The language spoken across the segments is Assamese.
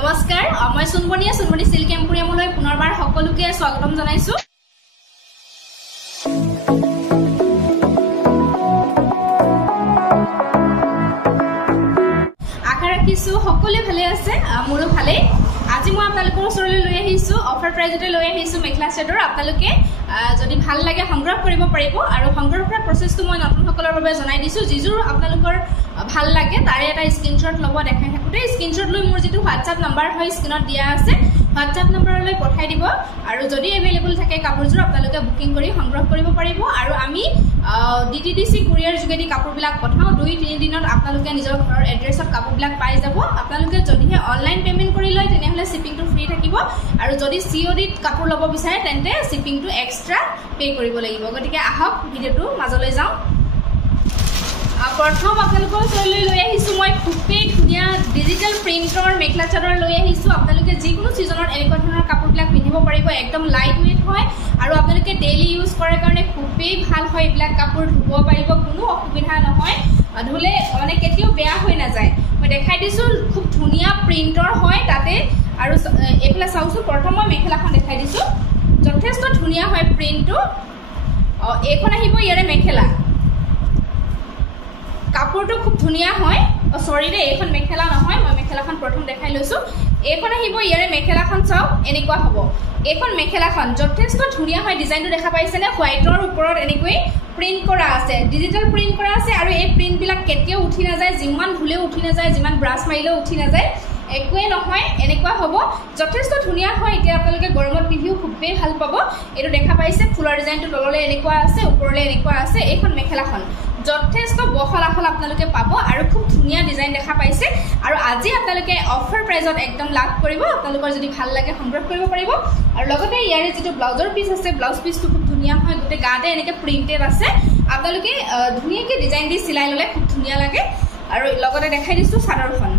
নমস্কাৰ মই সুনবনিয়া সুনবনি সিল্ক এম্পোৰিয়ামলৈ পুনৰবাৰ সকলোকে স্বাগতম জনাইছো আশা ৰাখিছো সকলোৱে ভালে আছে মোৰো ভালে আজি মই আপোনালোকৰ ওচৰলৈ লৈ আহিছো অফাৰ প্ৰাইজতে লৈ আহিছো মেখেলা চাদৰ আপোনালোকে যদি ভাল লাগে সংগ্ৰহ কৰিব পাৰিব আৰু সংগ্ৰহ কৰা প্ৰচেছটো মই নতুন সকলৰ বাবে জনাই দিছো যিজোৰ আপোনালোকৰ ভাল লাগে তাৰে এটা স্ক্ৰিনশ্বট লব দেখাই থাকোতে স্ক্ৰিনশ্বট লৈ মোৰ যেটো WhatsApp নম্বৰ হয় স্ক্ৰিনত দিয়া আছে WhatsApp নম্বৰলৈ পঠাই দিব আৰু যদি এভেইলেবল থাকে কাপোৰজোৰ আপোনালোকে বুকিং কৰি সংগ্ৰহ কৰিব পাৰিব আৰু আমি DTDC কুৰিয়াৰ যোগেদি কাপোৰবিলাক পঠাও 2-3 দিনত আপোনালোকে নিজৰ ঘৰৰ এড্ৰেছত কাপোৰবিলাক পাই যাব আপোনালোকে যদিহে অনলাইন পেমেন্ট কৰি লয় তেনেহলে শিপিংটো ফ্ৰী থাকিব আৰু যদি COD কাপোৰ লব বিচাৰে তেন্তে শিপিংটো এক্সট্ৰা পে কৰিব লাগিব গতিকে আহক ভিডিওটো মাজলৈ যাও প্ৰথম আপোনালোকৰ ওচৰলৈ লৈ আহিছো মই খুবেই ধুনীয়া ডিজিটাল প্ৰিন্টৰ মেখেলা চাদৰ লৈ আহিছো আপোনালোকে যিকোনো সিজনত এনেকুৱা ধৰণৰ কাপোৰবিলাক পিন্ধিব পাৰিব একদম লাইট ওয়েট হয় আৰু আপোনালোকে ডেইলি ইউজ কৰাৰ কাৰণে খুবেই ভাল হয় এইবিলাক কাপোৰ ধুব পাৰিব কোনো অসুবিধা নহয় ধুলে মানে কেতিয়াও বেয়া হৈ নাযায় মই দেখাই দিছো খুব ধুনীয়া প্ৰিন্টৰ হয় তাতে আৰু এইফালে চাওছো প্ৰথম মই মেখেলাখন দেখাই দিছো যথেষ্ট ধুনীয়া হয় প্ৰিন্টটো এইখন আহিব ইয়াৰে মেখেলা কাপোৰটো খুব ধুনীয়া হয় সৰি ৰে এখন মেখেলা নহয় মই মেখেলাখন প্ৰথম দেখাই লৈছো এইখন আহিব ইয়াৰে মেখেলাখন চাও এনেকুৱা হ'ব এইখন মেখেলাখন যথেষ্ট ধুনীয়া হয় ডিজাইনটো দেখা পাইছে নে হোৱাইটৰ ওপৰত এনেকৈ প্ৰিন্ট কৰা আছে ডিজিটাল প্ৰিন্ট কৰা আছে আৰু এই প্ৰিন্ট বিলাক কেতিয়াও উঠি নাযায় যিমান ধুলেও উঠি নাযায় যিমান ব্ৰাছ মাৰিলেও উঠি নাযায় একোৱে নহয় এনেকুৱা হ'ব যথেষ্ট ধুনীয়া হয় এতিয়া আপোনালোকে গৰমত পিন্ধিও খুবেই ভাল পাব এটো দেখা পাইছে ফুলৰ ডিজাইনটো তললৈ এনেকুৱা আছে ওপৰলৈ এনেকুৱা আছে এইখন মেখেলাখন যথেষ্ট বহল আহল আপোনালোকে পাব আৰু খুব ধুনীয়া ডিজাইন দেখা পাইছে আৰু আজি আপোনালোকে অফাৰ প্ৰাইজত একদম লাভ কৰিব আপোনালোকৰ যদি ভাল লাগে সংগ্ৰহ কৰিব পাৰিব আৰু লগতে ইয়াৰে যেটো ব্লাউজৰ পিস আছে ব্লাউজ পিসটো খুব ধুনীয়া হয় গতে গাতে এনেকে প্ৰিন্টেড আছে আপোনালোকে ধুনীয়াকে ডিজাইন দি সিলাই ললে খুব ধুনীয়া লাগে আৰু লগতে দেখাই দিছো চাদৰখন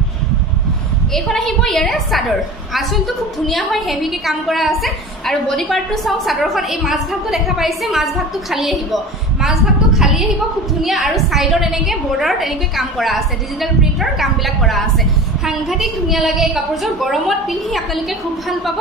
এইখন আহিব ইয়াৰে চাদৰ আসলটো খুব ধুনীয়া হয় হেভিকে কাম কৰা আছে আৰু বডি পাৰ্টটো চাও চাদৰখন এই মাছ ভাগটো দেখা পাইছে মাছ ভাগটো খালি আহিব মাছ ভাগটো খালি আহিব খুব ধুনীয়া আৰু সাইডত এনেকে বৰ্ডাৰত এনেকে কাম কৰা আছে ডিজিটাল প্ৰিন্টৰ কামবিলাক কৰা আছে সাংঘাতিক ধুনীয়া লাগে এই কাপোৰজোৰ গৰমত পিন্ধি আপোনালোকে খুব ভাল পাব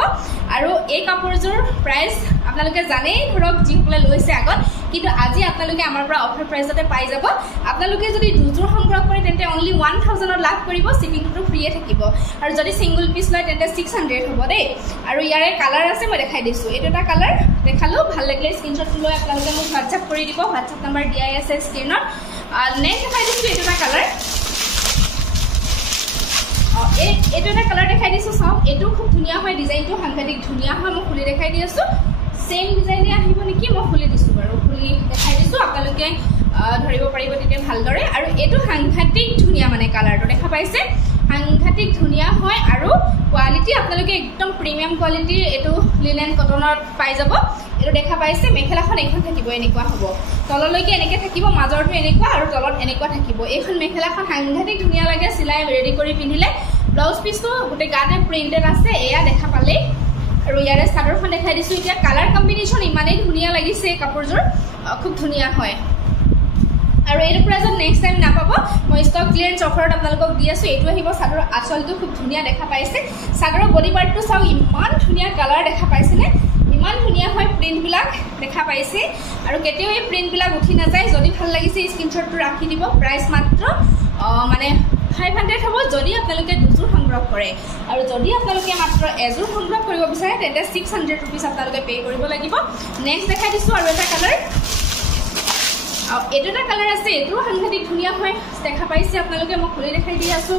আৰু এই কাপোৰজোৰ প্ৰাইস আপোনালোকে জানেই ধৰক যিসকলে লৈছে আগত কিন্তু আজি আপোনালোকে আমাৰ পৰা অফাৰ প্ৰাইসতে পাই যাব আপোনালোকে যদি দুজোৰ সংগ্ৰহ কৰে তেন্তে অনলি 1000 লাভ কৰিব শিপিংটো ফ্ৰীয়ে থাকিব আৰু যদি সিঙ্গল পিস লয় তেন্তে 600 হ'ব দেই আৰু ইয়াৰে কালাৰ আছে মই দেখাই দিছো এটো এটা কালাৰ দেখালো ভাল লাগিলে স্ক্ৰিনশ্বট লৈ আপোনালোকে মোক WhatsApp কৰি দিব WhatsApp নম্বৰ দিয়াই আছে স্ক্ৰিনত নেক্সট দেখাই দিছো এটো এটা কালাৰ এটো এটা কালাৰ দেখাই দিছো চাও এটো খুব ধুনীয়া হয় ডিজাইনটো সাংঘাতিক ধুনীয়া হয় মই খুলি দেখাই দি আছো সেম ডিজাইনে আহিব নেকি মই খুলি দিছো বাৰু খুলি দেখাই দিছো আপোনালোকে ধৰিব পাৰিব তেতিয়া ভালদৰে আৰু এটো সাংঘাতিক ধুনীয়া মানে কালাৰটো দেখা পাইছে সাংঘাতিক ধুনীয়া হয় আৰু কোৱালিটি আপোনালোকে একদম প্ৰিমিয়াম কোৱালিটি এটো লিনেন কটনত পাই যাব এটো দেখা পাইছে মেখেলাখন এখন থাকিব এনেকুৱা হ'ব তললৈকে এনেকে থাকিব মাজৰটো এনেকুৱা আৰু তলত এনেকুৱা থাকিব এইখন মেখেলাখন সাংঘাতিক ধুনীয়া লাগে সিলাই ৰেডি কৰি পিন্ধিলে ব্লাউজ পিসটো গুটে গাতে প্ৰিন্টেড আছে এয়া দেখা পালে আৰু ইয়াৰে চাদৰখন দেখাই দিছো এতিয়া কালাৰ কম্বিনেশন ইমানেই ধুনীয়া লাগিছে কাপোৰজোৰ খুব ধুনীয়া হয় আৰু এই প্ৰাইজত নেক্সট টাইম নাপাব মই ষ্টক ক্লিয়াৰেন্স অফাৰত আপোনালোকক দি আছো এটো আহিব চাদৰ আসলটো খুব ধুনীয়া দেখা পাইছে চাদৰৰ বডি পাৰ্টটো চাও ইমান ধুনীয়া কালাৰ দেখা পাইছে নে ইমান ধুনীয়া হয় প্ৰিন্ট বিলাক দেখা পাইছে আৰু কেতিয়াও এই প্ৰিন্ট বিলাক উঠি নাযায় যদি ভাল লাগিছে স্ক্ৰিনশ্বটটো ৰাখি দিব প্ৰাইস মাত্ৰ মানে 500 হ'ব যদি আপোনালোকে দুজোৰ সংগ্ৰহ কৰে আৰু যদি আপোনালোকে মাত্ৰ এজোৰ সংগ্ৰহ কৰিব বিচাৰে তেন্তে 600 रुपीस আপোনালোকে পে কৰিব লাগিব নেক্সট দেখাই দিছো আৰু এটা কালাৰ এটো এটা কালাৰ আছে এটো সাংঘাতিক ধুনীয়া হয় দেখা পাইছে আপোনালোকে মই খুলি দেখাই দি আছো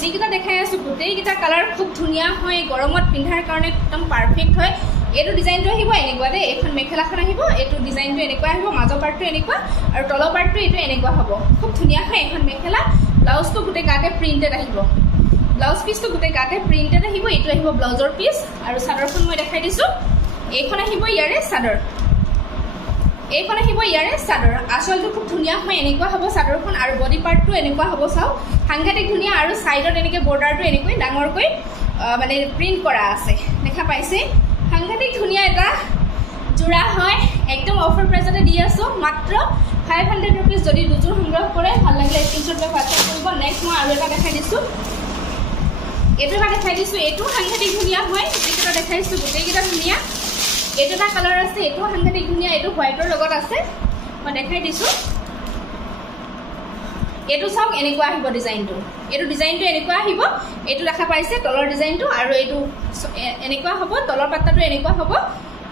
যিকিটা দেখাই আছো গোটেই কিটা কালাৰ খুব ধুনীয়া হয় গৰমত পিন্ধাৰ কাৰণে একদম পাৰফেক্ট হয় এটো ডিজাইনটো আহিব এনেকুৱা দে এখন মেখেলাখন আহিব এটো ডিজাইনটো এনেকুৱা আহিব মাজৰ পাৰ্টটো এনেকুৱা আৰু তলৰ পাৰ্টটো এটো এনেকুৱা হ'ব খুব ধুনীয়া হয় এখন মেখেলা ব্লাউজটো গুটে গাতে প্ৰিন্টেড আহিব ব্লাউজ পিসটো গুটে গাতে প্ৰিন্টেড আহিব এটো আহিব ব্লাউজৰ পিস আৰু চাদৰখন মই দেখাই দিছো এইখন আহিব ইয়াৰে চাদৰ এইখন আহিব ইয়াৰে চাদৰ আসলটো খুব ধুনীয়া হয় এনেকুৱা হ'ব চাদৰখন আৰু বডি পাৰ্টটো এনেকুৱা হ'ব চাও সাংঘাতিক ধুনীয়া আৰু সাইডত এনেকে বৰ্ডাৰটো এনেকৈ ডাঙৰকৈ মানে প্ৰিন্ট কৰা আছে দেখা পাইছে সাংঘাতিক ধুনীয়া এটা জোৰা হয় একদম অফাৰ প্ৰাইসতে দি আছো মাত্ৰ 500 रुपीस যদি দুজোৰ সংগ্ৰহ কৰে ভাল লাগিলে স্ক্ৰিনশ্বট লৈ WhatsApp কৰিব নেক্সট মই আৰু এটা দেখাই দিছো এইটো এটা দেখাই দিছোঁ, এইটো সাংঘাতিক ধুনীয়া হয়। যিকেইটা দেখাইছোঁ গোটেইকেইটা ধুনীয়া। এইটো এটা কালাৰ আছে, এইটো সাংঘাতিক ধুনীয়া। এইটো হোৱাইটৰ লগত আছে, মই দেখাই দিছোঁ। এইটো চাওক এনেকুৱা আহিব ডিজাইনটো। এইটো ডিজাইনটো এনেকুৱা আহিব। এইটো দেখা পাইছে তলৰ ডিজাইনটো, আৰু এইটো এনেকুৱা হ'ব। তলৰ পাত্তাটো এনেকুৱা হ'ব,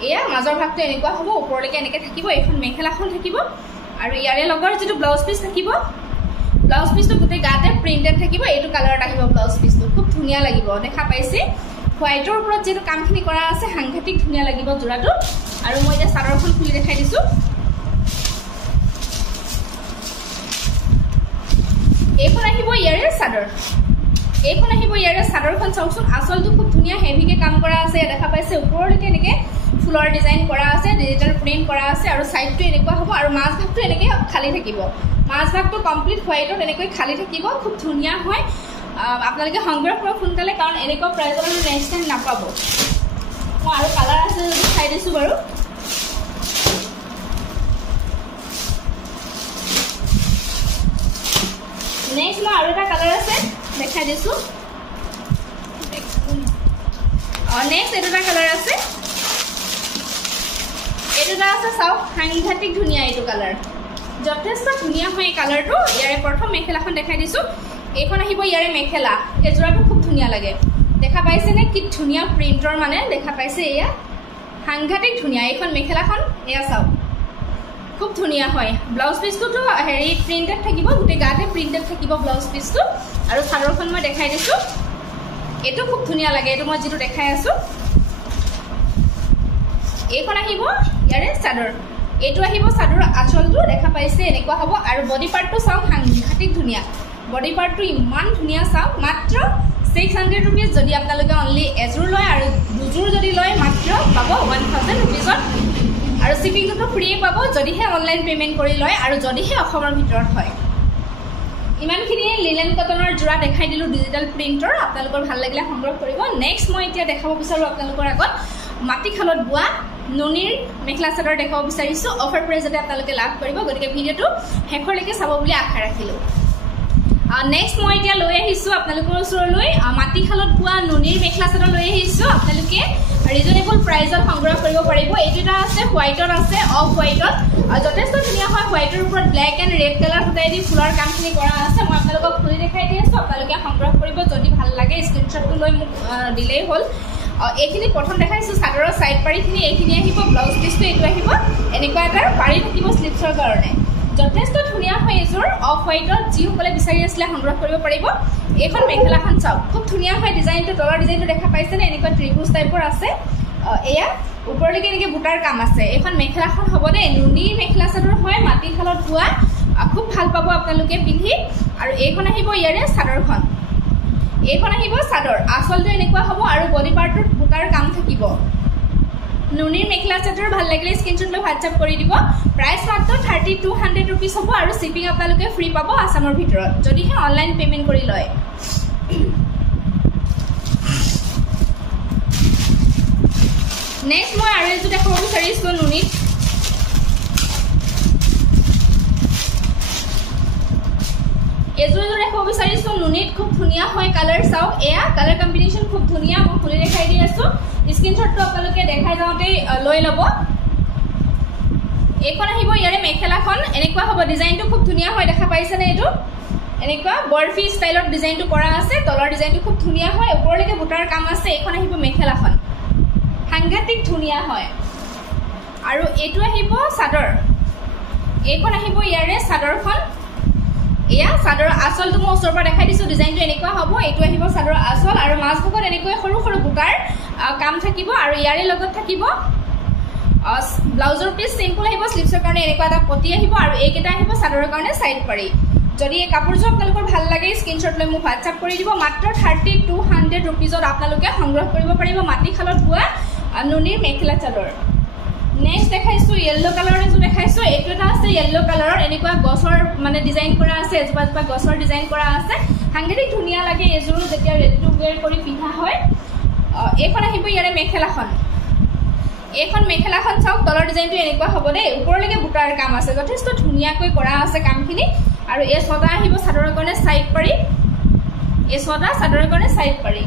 এয়া মাজৰ ভাগটো এনেকুৱা হ'ব, ওপৰলৈকে এনেকৈ থাকিব। এইখন মেখেলাখন থাকিব, আৰু ইয়াৰে লগৰ যিটো ব্লাউজ পিচ থাকিব, ব্লাউজ পিচটো গোটেই গাতে প্ৰিণ্টেড থাকিব। এইটো কালাৰত আহিব ব্লাউজ পিচটো, খুব ধুনীয়া লাগিব। দেখা পাইছে হোৱাইটৰ ওপৰত যিটো কামখিনি কৰা আছে সাংঘাতিক ধুনীয়া লাগিব যোৰাটো। আৰু মই এতিয়া চাদৰখন খুলি দেখাই দিছোঁ। এইখন আহিব ইয়াৰে চাদৰ, এইখন আহিব ইয়াৰে চাদৰখন। চাওকচোন আঁচলটো খুব ধুনীয়া হেভিকে কাম কৰা আছে। দেখা পাইছে ওপৰলৈকে এনেকৈ ফুলৰ ডিজাইন কৰা আছে, ডিজিটেল প্ৰিণ্ট কৰা আছে, আৰু ছাইডটো এনেকুৱা হ'ব, আৰু মাজ ভাগটো এনেকৈ খালী থাকিব। মাজ ভাগটো কমপ্লিট হোৱাইটত এনেকৈ খালী থাকিব, খুব ধুনীয়া হয়। আপোনালোকে সংগ্ৰহ কৰক সোনকালে, কাৰণ এনেকুৱা প্ৰাইজত নেক্সট টাইম নাপাব। মই আৰু কালাৰ আছে যদি চাই দিছোঁ বাৰু। নেক্সট মই আৰু এটা কালাৰ আছে দেখাই দিছোঁ। নেক্সট এইটো এটা কালাৰ আছে, এইটো এটা আছে চাওক সাংঘাতিক ধুনীয়া। এইটো কালাৰ যথেষ্ট ধুনীয়া হয় এই কালাৰটো। ইয়াৰে প্ৰথম মেখেলাখন দেখাই দিছোঁ। এইখন আহিব ইয়াৰে মেখেলা। এই যোৰাটো খুব ধুনীয়া লাগে। দেখা পাইছেনে কি ধুনীয়া প্ৰিণ্টৰ, মানে দেখা পাইছে এয়া সাংঘাতিক ধুনীয়া। এইখন মেখেলাখন এয়া চাওক খুব ধুনীয়া হয়। ব্লাউজ পিচটোতো হেৰি প্ৰিণ্টেড থাকিব, গোটেই গাতে প্ৰিণ্টেড থাকিব ব্লাউজ পিচটো। আৰু চাদৰখন মই দেখাই দিছোঁ। এইটো খুব ধুনীয়া লাগে, এইটো মই যিটো দেখাই আছোঁ। এইখন আহিব ইয়াৰে চাদৰ, এইটো আহিব চাদৰ আঁচলটো। দেখা পাইছে এনেকুৱা হ'ব, আৰু বডি পাৰ্টটো চাওক সাংঘাতিক ধুনীয়া। বডি পাৰ্টটো ইমান ধুনীয়া চাওক। মাত্ৰ 600 ৰুপিজ যদি আপোনালোকে অনলি এযোৰ লয়, আৰু দুযোৰ যদি লয় মাত্ৰ পাব 1000 ৰুপিজত। আৰু শ্বিপিংটোতো ফ্ৰীয়ে পাব যদিহে অনলাইন পে'মেণ্ট কৰি লয়, আৰু যদিহে অসমৰ ভিতৰত হয়। ইমানখিনিয়ে লিনেন কটনৰ যোৰা দেখাই দিলোঁ ডিজিটেল প্ৰিণ্টৰ। আপোনালোকৰ ভাল লাগিলে সংগ্ৰহ কৰিব। নেক্সট মই এতিয়া দেখাব বিচাৰোঁ আপোনালোকৰ আগত মাটিশালত বোৱা নুনিৰ মেখেলা চাদৰ দেখাব বিচাৰিছোঁ। অফাৰ প্ৰাইজতে আপোনালোকে লাভ কৰিব, গতিকে ভিডিঅ'টো শেষলৈকে চাব বুলি আশা ৰাখিলোঁ। নেক্সট মই এতিয়া লৈ আহিছোঁ আপোনালোকৰ ওচৰলৈ মাটিশালত বোৱা নুনিৰ মেখেলা চাদৰ লৈ আহিছোঁ। আপোনালোকে ৰিজনেবল প্ৰাইজত সংগ্ৰহ কৰিব পাৰিব। এইটো এটা আছে হোৱাইটত, আছে অফ হোৱাইটত, যথেষ্ট ধুনীয়া হয়। হোৱাইটৰ ওপৰত ব্লেক এণ্ড ৰেড কালাৰ সূতাই দি ফুলৰ কামখিনি কৰা আছে। মই আপোনালোকক খুলি দেখাই দি আছোঁ, আপোনালোকে সংগ্ৰহ কৰিব। যদি ভাল লাগে স্ক্ৰীনশ্বটটো লৈ মোক দিলেই হ'ল। এইখিনি প্ৰথম দেখাইছোঁ চাদৰৰ ছাইড পাৰিখিনি। এইখিনি আহিব ব্লাউজ পিচটো, এইটো আহিব এনেকুৱা এটা পাৰি থাকিব শ্লিপছৰ কাৰণে। যথেষ্ট ধুনীয়া হয় এইযোৰ অফ হোৱাইটত। যিসকলে বিচাৰি আছিলে সংগ্ৰহ কৰিব পাৰিব। এইখন মেখেলাখন চাওক খুব ধুনীয়া হয়। ডিজাইনটো তলৰ ডিজাইনটো দেখা পাইছেনে, এনেকুৱা ত্ৰিভুজ টাইপৰ আছে। এয়া ওপৰলৈকে এনেকৈ বুটাৰ কাম আছে। এইখন মেখেলাখন হ'ব দেই, নুনি মেখেলা চাদৰ হয়, মাটিশালত বোৱা। খুব ভাল পাব আপোনালোকে পিন্ধি। আৰু এইখন আহিব ইয়াৰে চাদৰখন। এইখন আহিব চাদৰ আঁচলটো এনেকুৱা হ'ব, আৰু বডি পাৰ্টটোত বুটাৰ কাম থাকিব। নুনিৰ মেখেলা চাদৰ ভাল লাগিলে স্ক্ৰীনশ্বট লৈ হোৱাটছআপ কৰি দিব। প্ৰাইচ মাত্ৰ 3200 ৰুপিজ হ'ব, আৰু শ্বিপিং আপোনালোকে ফ্ৰী পাব আছামৰ ভিতৰত যদিহে অনলাইন পে'মেণ্ট কৰি লয়। নেক্সট মই আৰু এযোৰ দেখাব বিচাৰিছোঁ নুনিত। এযোৰ দেখাব বিচাৰিছোঁ নুনিত। খুব ধুনীয়া হয় কালাৰ চাওক। এয়া কালাৰ কম্বিনেশ্যন খুব ধুনীয়া। মই খুলি দেখাই দি আছোঁ। স্ক্ৰীনশ্বটটো আপোনালোকে দেখাই যাওঁতেই লৈ ল'ব। এইখন আহিব ইয়াৰে মেখেলাখন। এনেকুৱা হ'ব, ডিজাইনটো খুব ধুনীয়া হয়। দেখা পাইছেনে, এইটো এনেকুৱা বৰফি ষ্টাইলত ডিজাইনটো কৰা আছে। তলৰ ডিজাইনটো খুব ধুনীয়া হয়, ওপৰলৈকে বুটাৰ কাম আছে। এইখন আহিব মেখেলাখন, সাংঘাতিক ধুনীয়া হয়। আৰু এইটো আহিব চাদৰ। এইখন আহিব ইয়াৰে চাদৰখন। এয়া চাদৰ আঁচলটো মই ওচৰৰ পৰা দেখাই দিছোঁ। ডিজাইনটো এনেকুৱা হ'ব। এইটো আহিব চাদৰ আঁচল, আৰু মাজ ভাগত এনেকৈ সৰু সৰু বুটাৰ কাম থাকিব। আৰু ইয়াৰে লগত থাকিব ব্লাউজৰ পিচ চিম্পল আহিব, শ্লিভছৰ কাৰণে এনেকুৱা এটা পতি আহিব, আৰু এইকেইটা আহিব চাদৰৰ কাৰণে ছাইড পাৰি। যদি এই কাপোৰযোৰ আপোনালোকৰ ভাল লাগে স্ক্ৰীনশ্বট লৈ মোক হোৱাটছআপ কৰি দিব। মাত্ৰ 3200 ৰুপিজত আপোনালোকে সংগ্ৰহ কৰিব পাৰিব মাটিশালত বোৱা নুনিৰ মেখেলা চাদৰ। নেক্সট দেখাইছোঁ য়েল্ল' কালাৰৰ এযোৰ দেখাইছোঁ। এইটো এটা আছে য়েল্ল' কালাৰৰ, এনেকুৱা গছৰ মানে ডিজাইন কৰা আছে। এজোপা এজোপা গছৰ ডিজাইন কৰা আছে। সাংঘাতিক ধুনীয়া লাগে এইযোৰ যেতিয়া ৰেডি টু ৱেৰ কৰি পিন্ধা হয়। এইখন আহিব ইয়াৰে মেখেলাখন। এইখন মেখেলাখন চাওক, তলৰ ডিজাইনটো এনেকুৱা হ'ব দেই, ওপৰলৈকে বুটাৰ কাম আছে। যথেষ্ট ধুনীয়াকৈ কৰা আছে কামখিনি। আৰু এই ছটা আহিব চাদৰৰ কাৰণে ছাইড পাৰি। এই ছটা চাদৰৰ কাৰণে সাইড পাৰি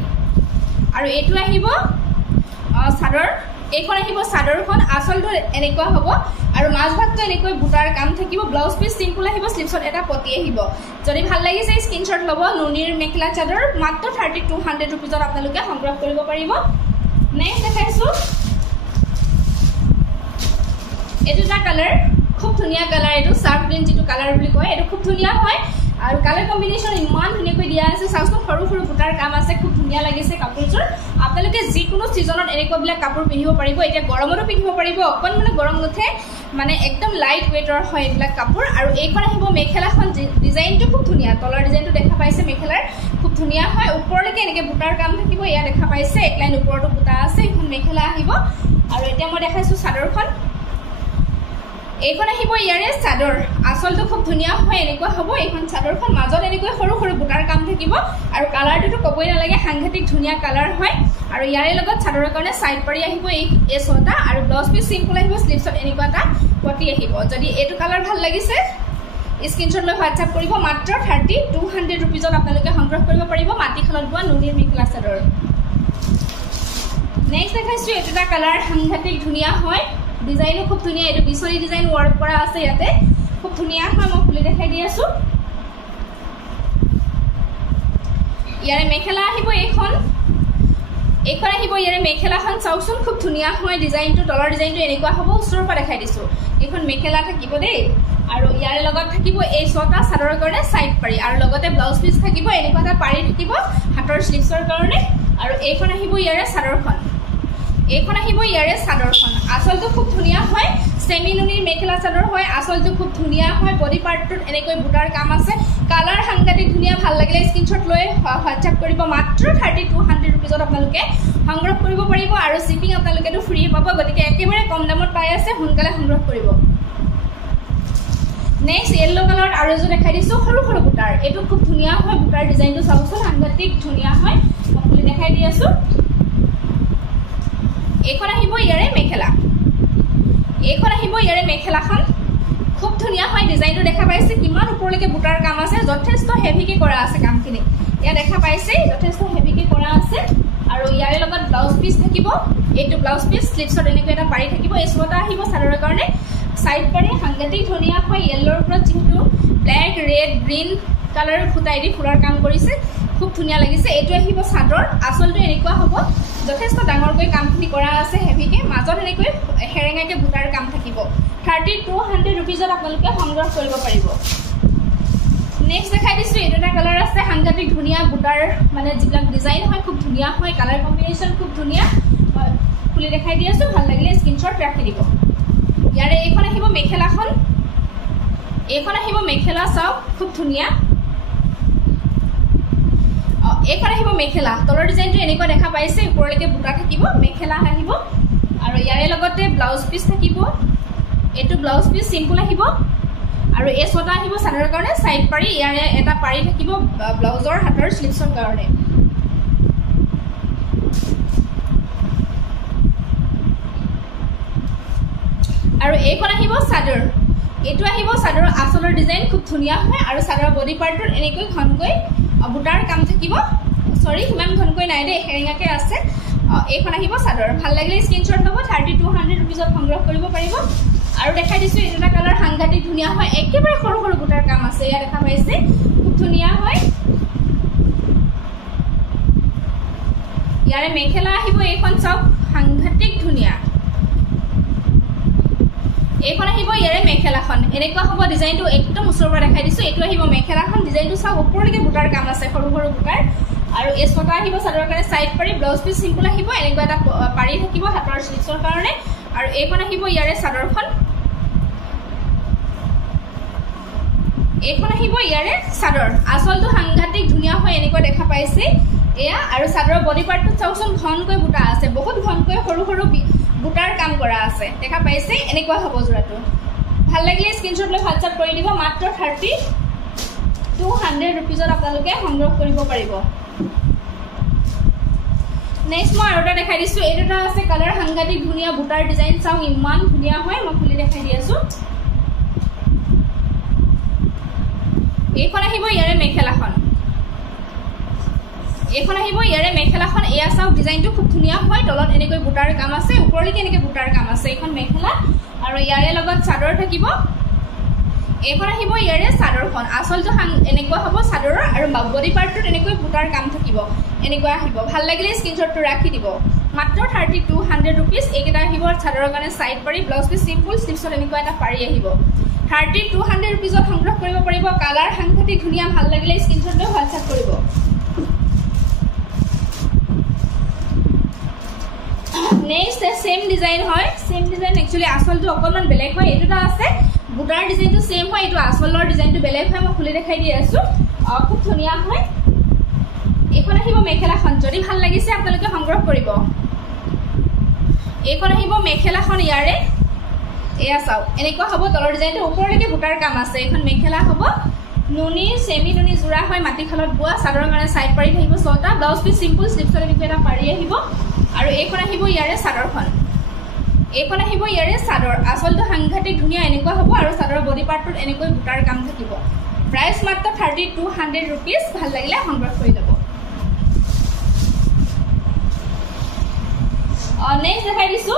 আৰু এটো আহিব চাদৰ এইখন আহিব চাদৰখন আচলটো এনেকুৱা হ'ব আৰু মাজভাগটো এনেকৈ বুটাৰ কাম থাকিব ব্লাউজ পিস সিম্পল আহিব স্লিভছত এটা পটি আহিব যদি ভাল লাগিছে স্ক্ৰিনশ্বট ল'ব নুনিৰ মেখেলা চাদৰ মাত্ৰ 3200 रुपीजত আপোনালোকে সংগ্ৰহ কৰিব পাৰিব নেক্সট দেখাইছো এটোটা কালাৰ খুব ধুনিয়া কালাৰ এটো শাৰ্প গ্ৰীন যেটো কালাৰ বুলি কয় এটো খুব ধুনিয়া হয় আৰু কালাৰ কম্বিনেশন ইমান ধুনিয়াকৈ দিয়া আছে সাউসটো সৰু সৰু বুটাৰ কাম আছে খুব ধুনিয়া লাগিছে কাপোৰযোৰ আপোনালোকে যিকোনো সিজনত এনেকৈ বিলা কাপোৰ পিন্ধিব পাৰিব এতিয়া গৰমতো পিন্ধিব পাৰিব অকন মানে গৰম নুঠে মানে একদম লাইট ওয়েটৰ হয় এইবিলাক কাপোৰ আৰু এইখন আহিব মেখেলাখন ডিজাইনটো খুব ধুনিয়া তলৰ ডিজাইনটো দেখা পাইছে মেখেলাৰ খুব ধুনিয়া হয় ওপৰলৈকে এনেকৈ বুটাৰ কাম থাকিব ইয়া দেখা পাইছে এক লাইন ওপৰটো বুটা আছে এখন মেখেলা আহিব আৰু এতিয়া মই দেখাইছো চাদৰখন এইখন আহিব ইয়াৰে চাদৰ আসলটো খুব ধুনিয়া হয় এনেকুৱা হ'ব এইখন চাদৰখন মাজত এনেকৈ সৰু সৰু বুটাৰ কাম থাকিব আৰু কালাৰটো কবই নালাগে সাংঘাতিক ধুনিয়া কালাৰ হয় আৰু ইয়াৰে লগত চাদৰৰ কাৰণে সাইড পাৰি আহিব এই ছটা আৰু ব্লাউজ পিস সিম্পল আহিব স্লিভছত এনেকুৱা এটা পটি আহিব যদি এটো কালাৰ ভাল লাগিছে স্ক্ৰিনশ্বট লৈ হোৱাটসএপ কৰিব মাত্ৰ 3200 रुपीजত আপোনালোকে সংগ্ৰহ কৰিব পাৰিব মাটিখনত বোৱা নুনিৰ মেখেলা চাদৰ নেক্সট দেখাইছো এটোটা কালাৰ সাংঘাতিক ধুনিয়া হয় ডিজাইনো খুব ধুনিয়া এটো বিছৰি ডিজাইন ওয়াৰ্ক কৰা আছে ইয়াতে খুব ধুনিয়া হয় মই খুলি দেখাই দি আছো ইয়াৰে মেখেলা আহিব এইখন আহিব ইয়াৰে মেখেলাখন চাওকচোন খুব ধুনিয়া হয় ডিজাইনটো তলৰ ডিজাইনটো এনেকুৱা হ'ব ওচৰৰ পৰা দেখাই দিছো এইখন মেখেলা থাকিব দেই আৰু ইয়াৰে লগত থাকিব এই ছটা চাদৰৰ কাৰণে সাইড পাৰি আৰু লগতে ব্লাউজ পিস থাকিব এনেকুৱা এটা পাৰি থাকিব হাতৰ স্লিভছৰ কাৰণে আৰু এইখন আহিব ইয়াৰে চাদৰখন এইখন আহিব ইয়াৰে চাদৰখন আসলটো খুব ধুনিয়া হয় সেমি নুনিৰ মেখেলা চাদৰ হয় আসলটো খুব ধুনিয়া হয় বডি পাৰ্টটোত এনেকৈ বুটাৰ কাম আছে কালাৰ সাংঘাতিক ধুনিয়া ভাল লাগিলে স্ক্ৰিনশ্বট লৈ হোৱাটসএপ কৰিব মাত্ৰ 3200 रुपीजত আপোনালোকে সংগ্ৰহ কৰিব পাৰিব আৰু শিপিং আপোনালোকেটো ফ্ৰী পাব গতিকে একেবাৰে কম দামত পাই আছে সোনকালে সংগ্ৰহ কৰিব নেক্সট ইয়েলো কালাৰ আৰু এজো দেখাই দিছো সৰু সৰু বুটাৰ এটো খুব ধুনিয়া হয় বুটাৰ ডিজাইনটো চাওকচোন সাংঘাতিক ধুনিয়া হয় মই দেখাই দি আছো এইখন আহিব ইয়াৰে মেখেলা এইখন আহিব ইয়াৰে মেখেলাখন খুব ধুনিয়া হয় ডিজাইনটো দেখা পাইছে কিমান ওপৰলৈকে বুটাৰ কাম আছে যথেষ্ট হেভিকে কৰা আছে কামখিনি ইয়া দেখা পাইছে যথেষ্ট হেভিকে কৰা আছে আৰু ইয়াৰে লগত ব্লাউজ পিস থাকিব এইটো ব্লাউজ পিস স্লিভছত এনেকৈ এটা পাৰি থাকিব এই ছটা আহিব চাদৰৰ কাৰণে সাইড পাৰি সাংঘাতিক ধুনিয়া হয় ইয়েলোৰ ওপৰত যেটো ব্ল্যাক ৰেড গ্ৰীন কালাৰ ফুটাই দি ফুলৰ কাম কৰিছে খুব ধুনিয়া লাগিছে এইটো আহিব চাদৰ আসলটো এনেকুৱা হ'ব যথেষ্ট ডাঙৰকৈ কামখিনি কৰা আছে হেভিকে মাজত এনেকৈ হেৰেঙাকে বুটাৰ কাম থাকিব 3200 रुपीजত আপোনালোকে সংগ্ৰহ কৰিব পাৰিব নেক্সট দেখাই দিছো এটা কালাৰ আছে সাংঘাতিক ধুনিয়া বুটাৰ মানে যিবিলাক ডিজাইন হয় খুব ধুনিয়া হয় কালাৰ কম্বিনেশন খুব ধুনিয়া খুলি দেখাই দি আছো ভাল লাগিলে স্ক্ৰিনশ্বট ৰাখি দিব ইয়াৰে এইখন আহিব মেখেলাখন এইখন আহিব মেখেলা চাও খুব ধুনিয়া এইখন আহিব মেখেলা তলৰ ডিজাইনটো এনেকুৱা দেখা পাইছে ওপৰলৈকে বুটা থাকিব মেখেলা আহিব আৰু ইয়াৰে লগতে ব্লাউজ পিস থাকিব এটো ব্লাউজ পিস সিম্পল আহিব আৰু এই ছটা আহিব চাদৰৰ কাৰণে সাইড পাৰি ইয়াৰে এটা পাৰি থাকিব ব্লাউজৰ হাতৰ স্লিভছৰ কাৰণে আৰু এইখন আহিব চাদৰ এটো আহিব চাদৰ আসলৰ ডিজাইন খুব ধুনিয়া হয় আৰু চাদৰৰ বডি পাৰ্টত এনেকৈ ঘনকৈ বুটাৰ কাম থাকিব সৰি হিমান ঘনকৈ নাই দে হেৰিঙাকে আছে এইখন আহিব চাদৰ ভাল লাগিলে স্ক্ৰিনশ্বট ল'ব 3200 रुपीजত সংগ্ৰহ কৰিব পাৰিব আৰু দেখাই দিছো এটা কালাৰ সাংঘাতিক ধুনিয়া হয় একেবাৰে সৰু সৰু বুটাৰ কাম আছে ইয়া দেখা পাইছে খুব ধুনিয়া হয় ইয়াৰে মেখেলা আহিব এইখন চাওক সাংঘাতিক ধুনিয়া এইখন আহিব ইয়াৰে মেখেলাখন এনেকুৱা হ'ব ডিজাইনটো একদম ওচৰৰ পৰা দেখাই দিছো এটো আহিব মেখেলাখন ডিজাইনটো চাওক ওপৰলৈকে বুটাৰ কাম আছে সৰু সৰু বুটাৰ আৰু এই ছটা আহিব চাদৰৰ কাৰণে সাইড পাৰি ব্লাউজ পিস সিম্পল আহিব এনেকুৱা এটা পাৰি থাকিব হাতৰ স্লিভছৰ কাৰণে আৰু এইখন আহিব ইয়াৰে চাদৰখন এইখন আহিব ইয়াৰে চাদৰ আসলটো সাংঘাতিক ধুনিয়া হয় এনেকুৱা দেখা পাইছে এয়া আৰু চাদৰৰ বডি পাৰ্টটো চাওকচোন ঘনকৈ বুটা আছে বহুত ঘনকৈ সৰু সৰু বুটাৰ কাম কৰা আছে দেখা পাইছে এনেকুৱা হ'ব জোৰাটো ভাল লাগিলে স্ক্ৰিনশ্বট লৈ হোৱাটসএপ কৰি দিব মাত্ৰ 3200 रुपीजত আপোনালোকে সংগ্ৰহ কৰিব পাৰিব নেক্সট মই আৰু এটা দেখাই দিছো এটা আছে কালাৰ সাংঘাতিক ধুনিয়া বুটাৰ ডিজাইন চাও ইমান ধুনিয়া হয় মই খুলি দেখাই দি আছো এইখন আহিব ইয়াৰে মেখেলাখন এখন আহিব ইয়াৰে মেখেলাখন এয়া চাওক ডিজাইনটো খুব ধুনীয়া হয় তলত এনেকৈ বুটাৰ কাম আছে ওপৰলৈকে এনেকৈ বুটাৰ কাম আছে এখন মেখেলা আৰু ইয়াৰে লগত চাদৰ থাকিব এখন আহিব ইয়াৰে চাদৰখন আচলটো এনেকুৱা হ'ব চাদৰৰ আৰু বডি পাৰ্টটোত এনেকৈ বুটাৰ কাম থাকিব এনেকুৱা আহিব ভাল লাগিলে স্ক্ৰীনশ্বটটো ৰাখি দিব মাত্ৰ 3200 रुपीस এইকেইটা আহিব চাদৰৰ কাৰণে সাইড পাৰি ব্লাউজ পিস সিম্পল স্লিপছত এনেকুৱা এটা পাৰি আহিব 3200 रुपीसত সংগ্ৰহ কৰিব পাৰিব কালাৰ সাংঘাতিক ধুনীয়া ভাল লাগিলে স্ক্ৰীনশ্বটটো হোৱাটছআপ কৰিব নেক্সট সেম ডিজাইন হয় সেম ডিজাইন একচুয়ালি আসলটো অকমান বেলেগ হয় এটোটা আছে বুটাৰ ডিজাইনটো সেম হয় এটো আসলৰ ডিজাইনটো বেলেগ হয় মই খুলি দেখাই দি আছো খুব ধুনীয়া হয় এখন আহিব মেখেলাখন যদি ভাল লাগিছে আপোনালোকে সংগ্ৰহ কৰিব এখন আহিব মেখেলাখন ইয়াৰে এয়া চাও এনেকুৱা হ'ব তলৰ ডিজাইনটো ওপৰলৈকে বুটাৰ কাম আছে এখন মেখেলা হ'ব নুনি সেমি নুনি জোৰা হয় মাটিখালত বোৱা চাদৰৰ কাৰণে সাইড পাৰি থাকিব ছটা ব্লাউজ পিস সিম্পল স্লিপছৰ এনেকুৱা এটা পাৰি আহিব আৰু এইখন আহিব ইয়াৰে চাদৰখন এইখন আহিব ইয়াৰে চাদৰ আসলটো সাংঘাতিক ধুনীয়া এনেকুৱা হ'ব আৰু চাদৰৰ বডি পাৰ্টটোত এনেকৈ বুটাৰ কাম থাকিব প্ৰাইস মাত্ৰ 3200 रुपीस ভাল লাগিলে সংগ্ৰহ কৰি ল'ব নেক্সট দেখাই দিছো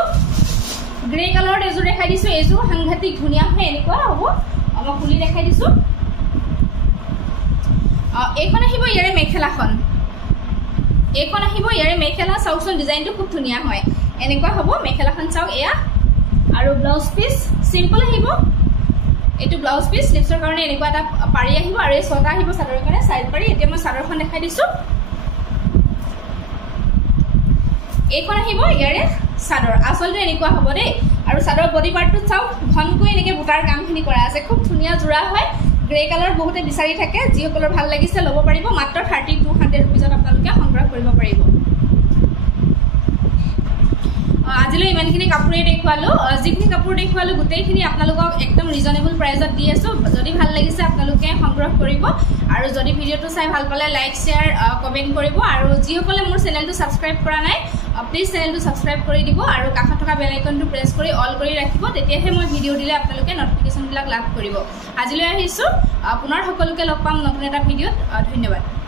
গ্ৰে কালাৰৰ এজোৰ দেখাই দিছো এজোৰ সাংঘাতিক ধুনীয়া হয় এনেকুৱা হ'ব মই খুলি দেখাই দিছো এইখন আহিব ইয়াৰে মেখেলাখন এইখন আহিব ইয়াৰে মেখেলা চাউচন ডিজাইনটো খুব ধুনীয়া হয় এনেকুৱা হ'ব মেখেলাখন চাওক এয়া আৰু ব্লাউজ পিস সিম্পল আহিব এটো ব্লাউজ পিস স্লিপছৰ কাৰণে এনেকুৱা এটা পাৰি আহিব আৰু এই ছটা আহিব চাদৰৰ কাৰণে সাইড পাৰি এতিয়া মই চাদৰখন দেখাই দিছো এইখন আহিব ইয়াৰে চাদৰ আসলটো এনেকুৱা হ'ব দেই আৰু চাদৰ বডি পাৰ্টটো চাওক ঘনকৈ এনেকৈ বুটাৰ কামখিনি কৰা আছে খুব ধুনীয়া জোৰা হয় গ্ৰে কালাৰ বহুতে বিচাৰি থাকে যিসকলৰ ভাল লাগিছে ল'ব পাৰিব মাত্ৰ 3200 रुपीसত আপোনালোকে সংগ্ৰহ কৰিব পাৰিব আজিলৈ ইমানখিনি কাপোৰে দেখুৱালো যিখিনি কাপোৰ দেখুৱালো গোটেইখিনি আপোনালোকক একদম ৰিজনেবল প্ৰাইসত দি আছো যদি ভাল লাগিছে আপোনালোকে সংগ্ৰহ কৰিব আৰু যদি ভিডিওটো চাই ভাল পালে লাইক শেয়াৰ কমেন্ট কৰিব আৰু যিসকলে মোৰ চেনেলটো সাবস্ক্ৰাইব কৰা নাই প্লিজ চেনেলটো সাবস্ক্ৰাইব কৰি দিব আৰু কাষত থকা বেল আইকনটো প্ৰেছ কৰি অল কৰি ৰাখিব তেতিয়াহে মই ভিডিও দিলে আপোনালোকে নটিফিকেশনবিলাক লাভ কৰিব আজিলৈ আহিছো পুনৰ সকলোকে লগ পাম নতুন এটা ভিডিওত ধন্যবাদ